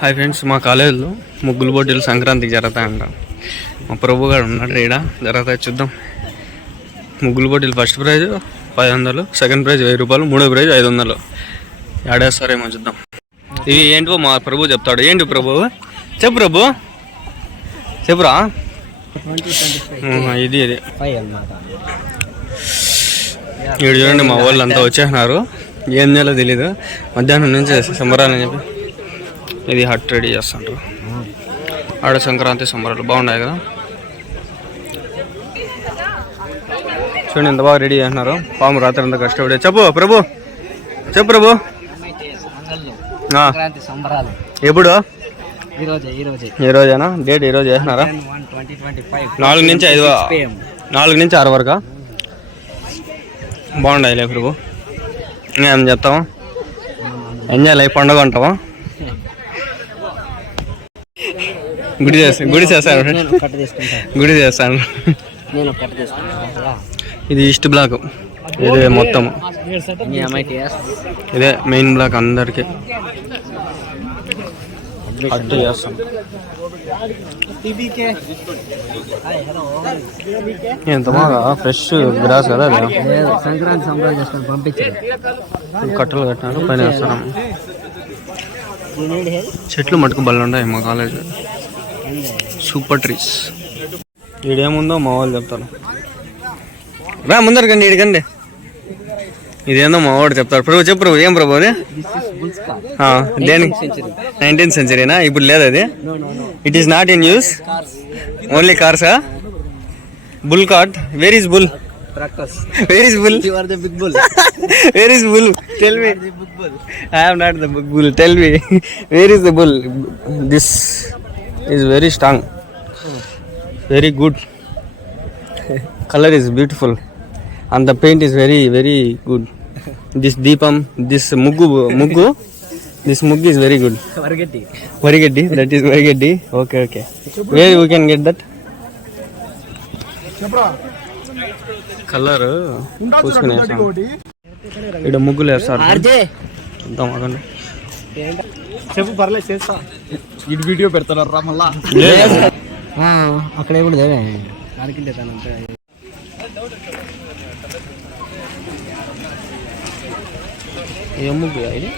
Hi friends, మా కాలేజీలో ముగ్గులు పోటీలు సంక్రాంతికి జరుగుతాయంట. మా ప్రభు గారు ఉన్నాడు, ఈడ జరుగుతాయి, చూద్దాం. ముగ్గులు పోటీలు ఫస్ట్ ప్రైజ్ 500, సెకండ్ ప్రైజ్ 1000 రూపాయలు, మూడో ప్రైజ్ 500. ఆడేస్తారేమో చూద్దాం. ఇవి ఏంటో మా ప్రభు చెప్తాడు. ఏంటి ప్రభు? చెప్పు ప్రభు, చెప్పురా. ఇది ఇక్కడ చూడండి, మా వాళ్ళు అంతా వచ్చేసినారు. ఏం చేయాలో తెలీదు. మధ్యాహ్నం నుంచి సంబరాలని చెప్పి ఇది హట్ రెడీ చేస్తుంటారు. ఆడ సంక్రాంతి సంబరాలు బాగున్నాయి కదా. చూడండి ఎంత బాగా రెడీ చేస్తున్నారు. పాము రాత్రి అంతా కష్టపడి. చెప్పు ప్రభు, చెప్పు ప్రభు. ఎప్పుడు? ఈ రోజేనా? డేట్ ఈ రోజు చేసినారా? 4 నుంచి 6 వరకు బాగుండాయిలే ప్రభు. ఏం చెప్తావా? ఎంజాయ్ లైఫ్ పండుగ ఉంటావా? గుడి చేస్తాను. ఇది ఈస్ట్ బ్లాక్, ఇదే మొత్తం, ఇదే మెయిన్ బ్లాక్. అందరికి అట్టు చేస్తాం. ఎంత బాగా ఫ్రెష్ గ్రాస్ కదా. సంక్రాంతి సంబరాలు చేస్తాను, పంపించారు. కట్టలు కట్టినారు, పైన వేస్తున్నాం. చెట్లు మటుకు బళ్ళు ఉన్నాయి మా కాలేజ్. Super trees. ఈడేముందో మా వాళ్ళు చెప్తారు. రా ముందరకండి, ఈడికండి. ఇదేందో మా వాడు చెప్తాడు. ప్రభు చెప్పు ప్రభు. ఏం ప్రభు అది? దేనికి? 19th సెంచరీనా? ఇప్పుడు లేదు అది. It is not in use, only కార్సా? Bull cart. Where is bull? Where is bull? You are the big bull. Where is bull? Tell me. I am not the big bull. Tell me. Where is the bull? This is very strong. Very good. Color is beautiful. And the paint is very, very good. This deepam, this muggu. This muggu is very good. Varigeddi. That is varigeddi. Okay. Where we can get that? Colour పూసుకుని ఇక్కడ ముగ్గులు వేస్తారు. చూద్దాం అదండి. చెప్పు పర్లేదు, చేస్తా. ఇది వీడియో పెడతారా మళ్ళా? అక్కడ కూడా దేవే ఏ ముగ్గు ఇది?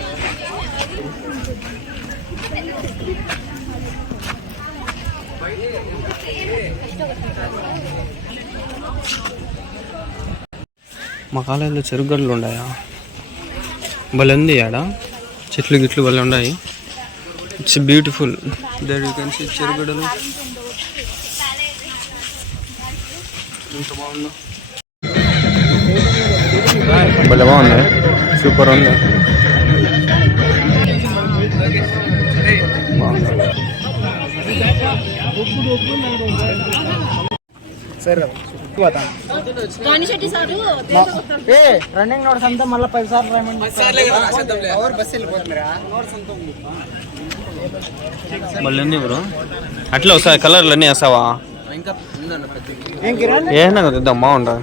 మా కాలేజీలో చెరుగడ్డలు ఉన్నాయా? భలే ఉంది ఆడ. చెట్లు గిట్లు భలే ఉన్నాయి. It's beautiful. There you can see చెరుగడ్డలు. ఎంత బాగుందో, భలే బాగుంది. సూపర్ ఉంది. సరే రన్నింగ్ నోట్స్ అంతా మళ్ళీ 10 సార్లు మళ్ళీ బ్రో. అట్లా వస్తాయి కలర్లు అన్నీ వేస్తావా? ఏనా కదా బాగుంటుంది.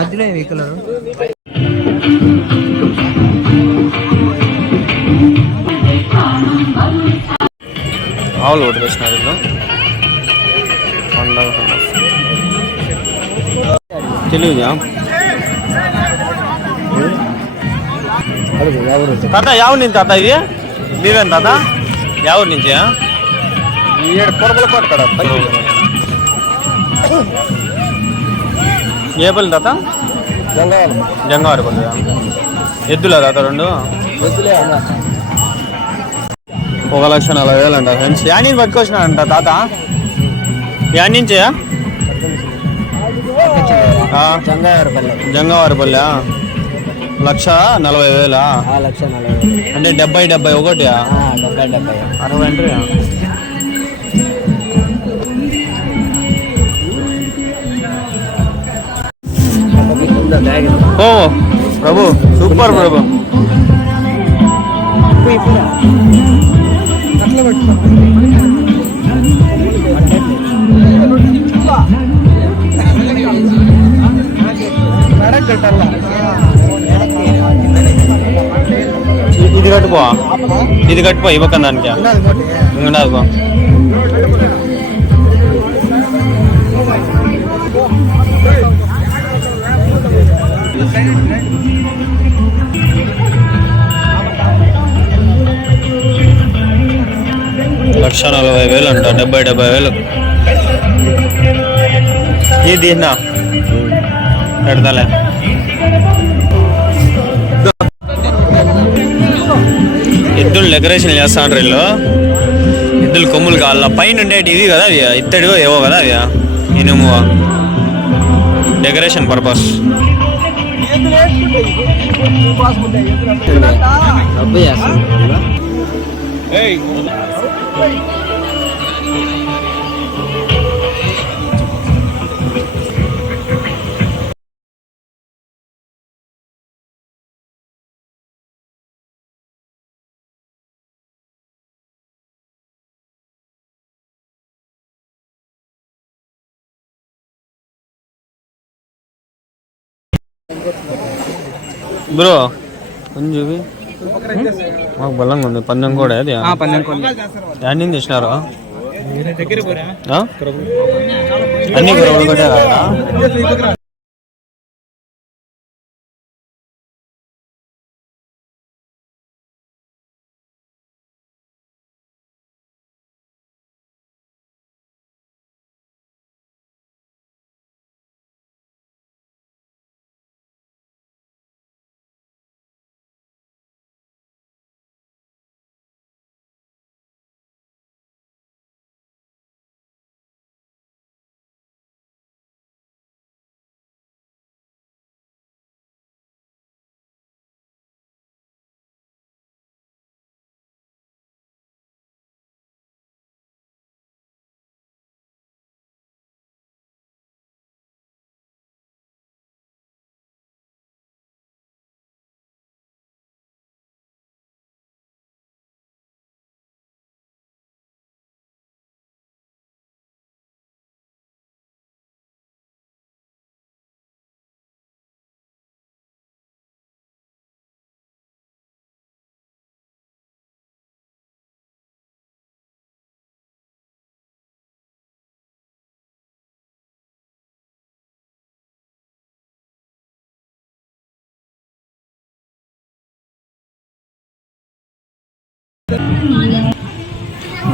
మధ్యలో ఏ కలర్? ఆవులు ఒకటి తెచ్చినారు ఇల్లు. తెలియదా తాత? ఎవరి నుంచి తాత ఇది? మీవేం తాత? ఎవరి నుంచి? ఏ పల్లి తాత? జంగవారి పల్లి. ఎద్దులా తాత? 2 1,40,000 అంట ఫ్రెండ్స్. యా నుంచి పట్టుకొచ్చినాడంట తాత? యా నుంచి? జంగవారిపల్లె. 1,40,000 అంటే 70 ఒకటి 60 ఎంట్రీ. ఓ ప్రభు, సూపర్ ప్రభు. కట్టుకో, ఇది కట్టుకో ఇవ్వక దానికి ఉండదు బా. లక్ష 40,000 అంట, 70,000 ఇది నా పెడతాలే. ఎద్దులు డెకరేషన్ చేస్తాండ్రు వీళ్ళు. ఎద్దులు కొమ్ములు కావాల పైన ఉండేటి ఇవి కదా, అవి ఇత్తడివో ఏవో కదా, అవి ఇనుము డెకరేషన్ పర్పస్. బ్రో కొంచెం చూపి, మాకు బలంగా ఉంది. పందెం కూడా అది అన్నీ తెచ్చినారు అన్ని గ్రౌండ్ కొట్టారా?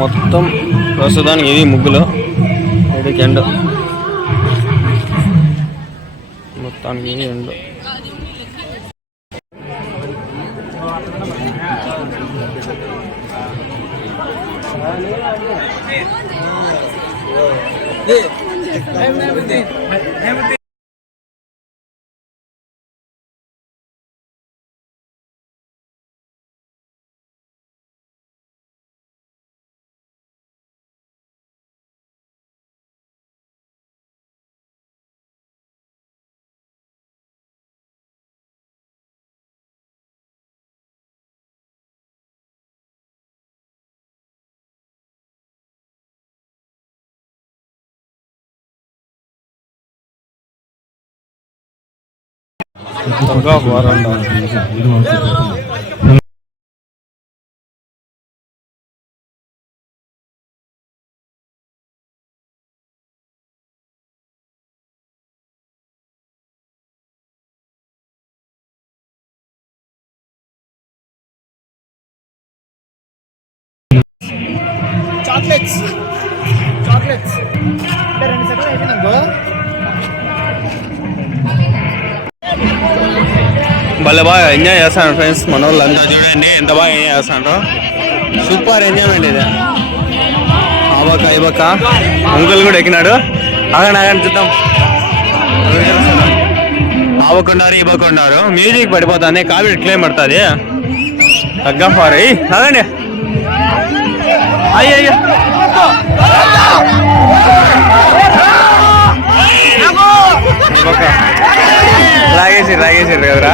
మొత్తం ప్రస్తుతానికి ఇది ముగ్గులు, ఇది ఎండు, మొత్తానికి ఇది ఎండు. త్వరగా పోరండి. చాక్లెట్స్ చాక్లెట్స్ అంటే 2 సెకండ్లు అయిపోయిందో. భలే బాగా ఎంజాయ్ చేస్తాను ఫ్రెండ్స్, మన వాళ్ళు అంతా చూడండి ఎంత బాగా ఎంజాయ్ చేస్తాను. సూపర్ ఎంజాయ్మెంట్ ఇది. ఆబక్క ఇబక్క అంకుల్ కూడా ఎక్కినాడు. ఆగండి చూద్దాం. ఆవకున్నారు ఇవ్వకున్నారు, మ్యూజిక్ పడిపోతుంది, కాపీ క్లెయిమ్ పడుతుంది. తగ్గ ఫార్ అదండి. అయ్యో లాగేసారు కదరా.